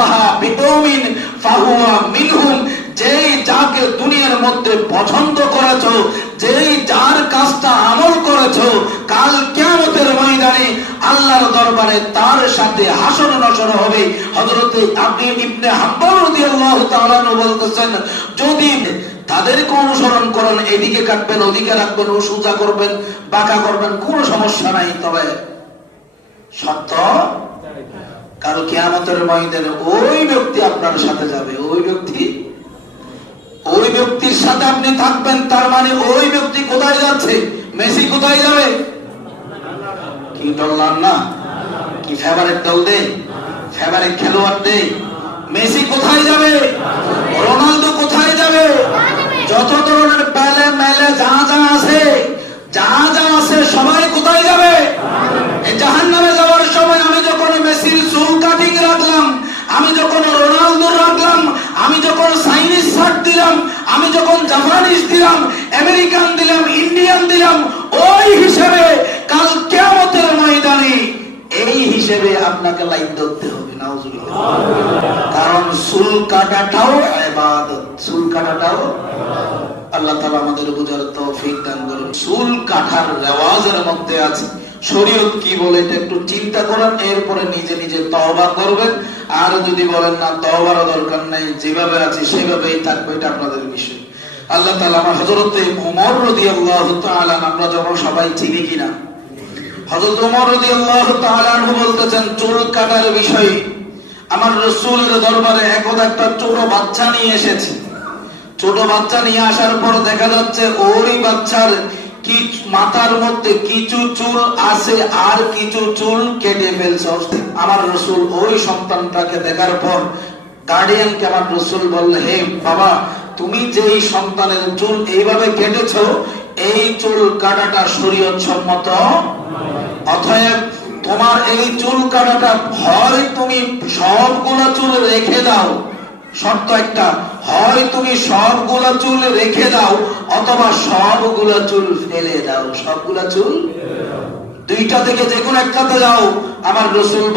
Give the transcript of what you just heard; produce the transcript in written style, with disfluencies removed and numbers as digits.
তাসাব্বাহা বিকওমিন ফাহুয়া মিনহুম, যেই যাকে দুনিয়ার মধ্যে পছন্দ করেছো, যেই যার কাজটা আমল করেছো, কাল কিয়ামতের ময়দানে আল্লাহর দরবারে তার সাথে হাসর নাসর হবে। হযরত ইবনে হাম্বল রাদিয়াল্লাহু তাআলা বলতেছেন, যদি তাদেরকে অনুসরণ করেন, এদিকে কাটবেন ওদিকে রাখবেন, সোজা করবেন বাঁকা করবেন, কোনো সমস্যা নাই, তবে সত্য কাল কিয়ামতের ময়দানে ওই ব্যক্তি আপনার সাথে যাবে, ওই ব্যক্তির সাথে আপনি থাকবেন। তার মানে ওই ব্যক্তি কোথায় যাচ্ছে? মেসি কোথায় যাবে? কি দল না, কি ফেভারিট দল দে, ফেভারিট খেলোয়াড় দে? মেসি কোথায় যাবে? রোনালদো কোথায় যাবে? যত ধরনের পেলে মেলে যা আছে সবাই কোথায় যাবে? জাহান্নামে যাওয়ার সময় আমি যখন মেসির চুল কাটিং রাখলাম, আমি যখন রোনালদো রাখলাম, আমি যখন চাইনিজ শার্ট দিলাম, আমি যখন জাপানিজ দিলাম, আমেরিকান দিলাম, ইন্ডিয়ান দিলাম, ওই হিসেবে কাল কিয়ামতের ময়দানে এই হিসেবে আপনাকে লাইন ধরতে হবে। নাউজুবিল্লাহ। কারণ চুল কাটাটাও ইবাদত, চুল কাটাটাও আল্লাহ তাআলা আমাদের বোঝার তৌফিক দান করুন। চুল কাটার রেওয়াজের মধ্যে আছে, শরীয়ত কি বলে এটা একটু চিন্তা করেন, এরপরে নিজে নিজে তওবা করবেন। আর যদি বলেন না তওবার দরকার নাই, যেভাবে আছে সেভাবেই থাকবে, এটা আপনাদের বিষয়। আল্লাহ তাআলা আমার হযরত ওমর রাদিয়াল্লাহু তাআলা, আমরা যখন সবাই চিনি কিনা, হযরত ওমর রাদিয়াল্লাহু তাআলা বলতেছেন চুল কাটার বিষয়ে আমার রাসূলের দরবারে একদা একটা ছোট বাচ্চা নিয়ে এসেছে। ছোট বাচ্চা নিয়ে আসার পর দেখা যাচ্ছে ওই বাচ্চার কি মাথার মধ্যে কিছু চুল আছে আর কিছু চুল কেটে ফেলছে। আমার রাসূল ওই সন্তানটাকে দেখার পর গার্ডিয়ানকে আমার রাসূল বললে, হে বাবা, তুমি যে এই সন্তানের চুল এইভাবে কেটেছো, এই চুল কাটাটা শরীয়ত সম্মত, অতএব তোমার এই চুল কাটাটা হয় তুমি সবগুলো চুল রেখে দাও, শর্ত একটা, হয় তুমি সবগুলো চুল রেখে দাও অথবা সবগুলো চুল ফেলে দাও। সবগুলো চুল দুইটা থেকে যে কোনো একটাতে যাও। আমার রাসূল